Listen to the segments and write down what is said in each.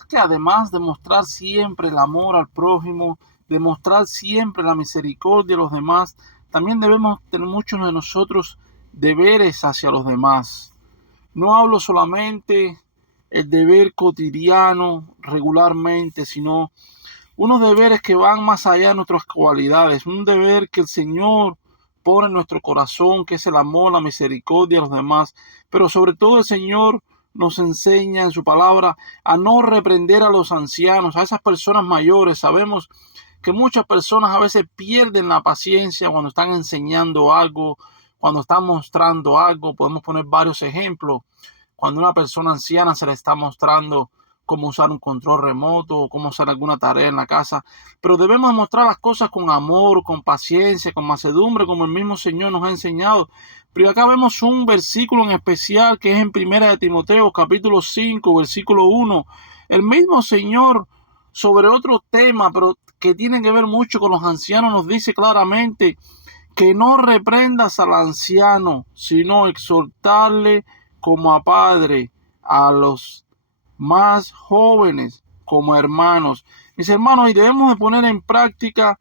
es que además de mostrar siempre el amor al prójimo, de mostrar siempre la misericordia a los demás, también debemos tener muchos de nosotros deberes hacia los demás. No hablo solamente el deber cotidiano, regularmente, sino unos deberes que van más allá de nuestras cualidades, un deber que el Señor pone en nuestro corazón, que es el amor, la misericordia a los demás, pero sobre todo el Señor nos enseña en su palabra a no reprender a los ancianos, a esas personas mayores. Sabemos que muchas personas a veces pierden la paciencia cuando están enseñando algo, cuando están mostrando algo. Podemos poner varios ejemplos. Cuando una persona anciana se le está mostrando cómo usar un control remoto o cómo hacer alguna tarea en la casa, pero debemos mostrar las cosas con amor, con paciencia, con mansedumbre, como el mismo Señor nos ha enseñado. Pero acá vemos un versículo en especial que es en Primera de Timoteo, capítulo 5, versículo 1. El mismo Señor, sobre otro tema, pero que tiene que ver mucho con los ancianos, nos dice claramente que no reprendas al anciano, sino exhortarle como a padre, a los más jóvenes como hermanos. Mis hermanos, y debemos de poner en práctica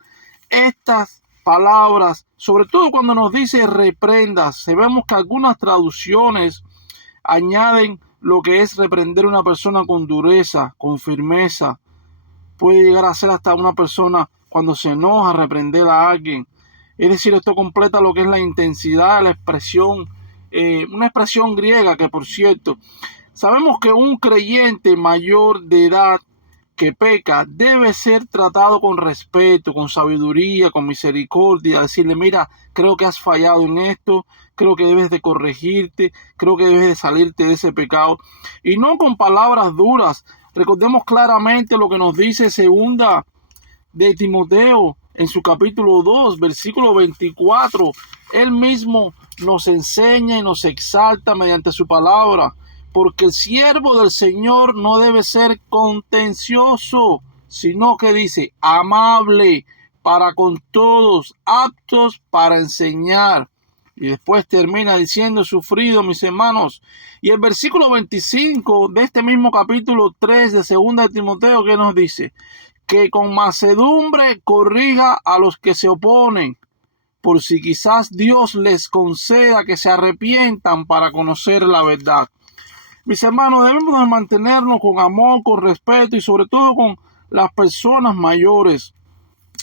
estas palabras, sobre todo cuando nos dice reprendas. Sabemos que algunas traducciones añaden lo que es reprender a una persona con dureza, con firmeza. Puede llegar a ser hasta una persona cuando se enoja reprender a alguien. Es decir, esto completa lo que es la intensidad, la expresión, una expresión griega que, por cierto, sabemos que un creyente mayor de edad que peca debe ser tratado con respeto, con sabiduría, con misericordia, decirle: mira, creo que has fallado en esto, creo que debes de corregirte, creo que debes de salirte de ese pecado, y no con palabras duras. Recordemos claramente lo que nos dice segunda de Timoteo en su capítulo 2, versículo 24. Él mismo nos enseña y nos exalta mediante su palabra, porque el siervo del Señor no debe ser contencioso, sino que dice amable para con todos, aptos para enseñar. Y después termina diciendo: sufrido, mis hermanos. Y el versículo 25 de este mismo capítulo 3 de segunda de Timoteo, que nos dice: que con mansedumbre corrija a los que se oponen, por si quizás Dios les conceda que se arrepientan para conocer la verdad. Mis hermanos, debemos de mantenernos con amor, con respeto y sobre todo con las personas mayores.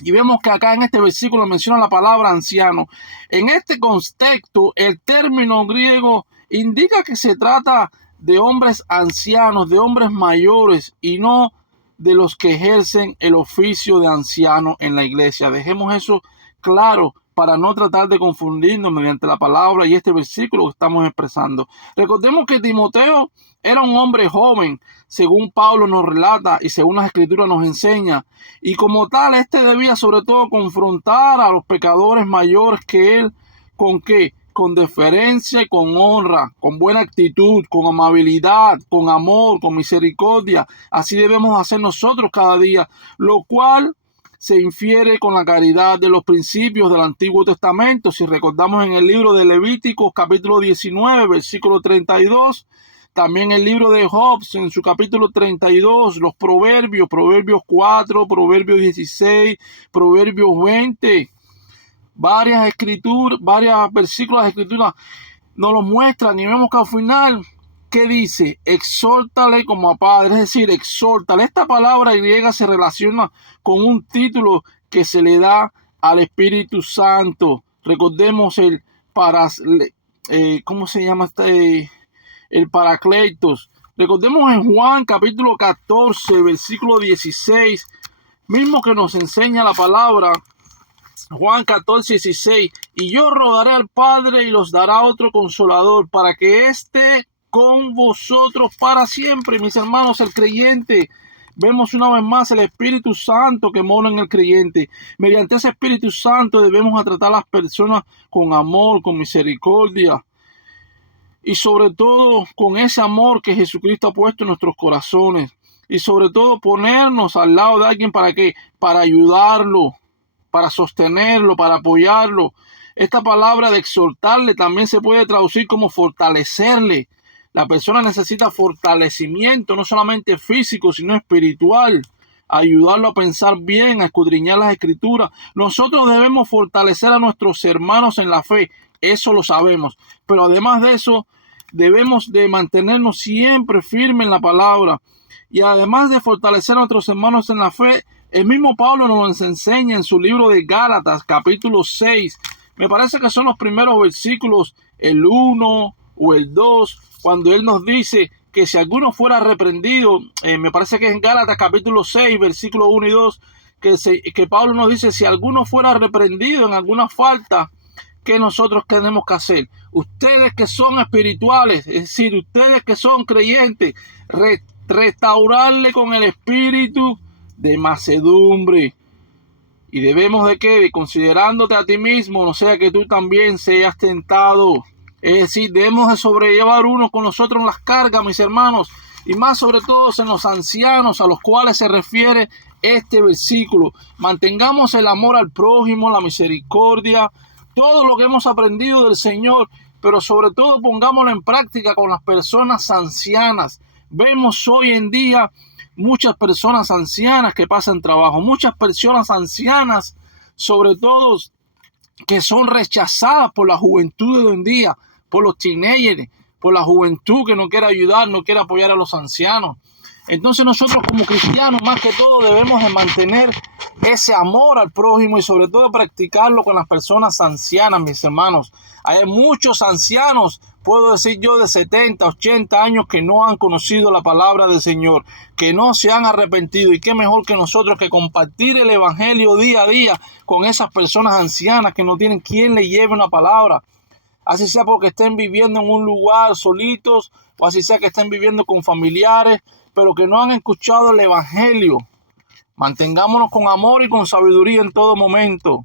Y vemos que acá en este versículo menciona la palabra anciano. En este contexto, el término griego indica que se trata de hombres ancianos, de hombres mayores, y no de los que ejercen el oficio de anciano en la iglesia. Dejemos eso claro para no tratar de confundirnos mediante la palabra y este versículo que estamos expresando. Recordemos que Timoteo era un hombre joven, según Pablo nos relata y según las escrituras nos enseña, y como tal, este debía sobre todo confrontar a los pecadores mayores que él. ¿Con qué? Con deferencia y con honra, con buena actitud, con amabilidad, con amor, con misericordia. Así debemos hacer nosotros cada día, lo cual se infiere con la caridad de los principios del Antiguo Testamento. Si recordamos en el libro de Levíticos, capítulo 19, versículo 32, también el libro de Job, en su capítulo 32, los proverbios, Proverbios 4, Proverbios 16, Proverbios 20, varias escrituras, varios versículos de escritura nos lo muestran, y vemos que al final, ¿qué dice? Exhórtale como a padre, es decir, exhórtale. Esta palabra griega se relaciona con un título que se le da al Espíritu Santo. Recordemos ¿cómo se llama el Paracletos? Recordemos en Juan capítulo 14, versículo 16, mismo que nos enseña la palabra. Juan 14, 16, y yo rogaré al Padre y los dará otro consolador para que esté con vosotros para siempre. Mis hermanos, el creyente, vemos una vez más el Espíritu Santo que mora en el creyente. Mediante ese Espíritu Santo debemos tratar a las personas con amor, con misericordia, y sobre todo con ese amor que Jesucristo ha puesto en nuestros corazones, y sobre todo ponernos al lado de alguien. ¿Para qué? Para ayudarlo, para sostenerlo, para apoyarlo. Esta palabra de exhortarle también se puede traducir como fortalecerle. La persona necesita fortalecimiento, no solamente físico, sino espiritual. Ayudarlo a pensar bien, a escudriñar las escrituras. Nosotros debemos fortalecer a nuestros hermanos en la fe. Eso lo sabemos. Pero además de eso, debemos de mantenernos siempre firmes en la palabra. Y además de fortalecer a nuestros hermanos en la fe, el mismo Pablo nos enseña en su libro de Gálatas, capítulo 6. Me parece que son los primeros versículos, el 1 o el 2, cuando él nos dice que si alguno fuera reprendido, me parece que es en Gálatas capítulo 6, versículos 1 y 2, que Pablo nos dice, si alguno fuera reprendido en alguna falta, ¿qué nosotros tenemos que hacer? Ustedes que son espirituales, es decir, ustedes que son creyentes, restaurarle con el espíritu de mansedumbre. Y debemos de qué? De considerándote a ti mismo, no sea que tú también seas tentado. Es decir, debemos de sobrellevar unos con los otros las cargas, mis hermanos, y más sobre todo en los ancianos a los cuales se refiere este versículo. Mantengamos el amor al prójimo, la misericordia, todo lo que hemos aprendido del Señor, pero sobre todo pongámoslo en práctica con las personas ancianas. Vemos hoy en día muchas personas ancianas que pasan trabajo, muchas personas ancianas, sobre todo, que son rechazadas por la juventud de hoy en día, por los teenagers, por la juventud que no quiere ayudar, no quiere apoyar a los ancianos. Entonces nosotros como cristianos, más que todo, debemos de mantener ese amor al prójimo y sobre todo practicarlo con las personas ancianas, mis hermanos. Hay muchos ancianos, puedo decir yo, de 70, 80 años que no han conocido la palabra del Señor, que no se han arrepentido. Y qué mejor que nosotros que compartir el evangelio día a día con esas personas ancianas que no tienen quien le lleve una palabra. Así sea porque estén viviendo en un lugar solitos o así sea que estén viviendo con familiares, pero que no han escuchado el evangelio. Mantengámonos con amor y con sabiduría en todo momento.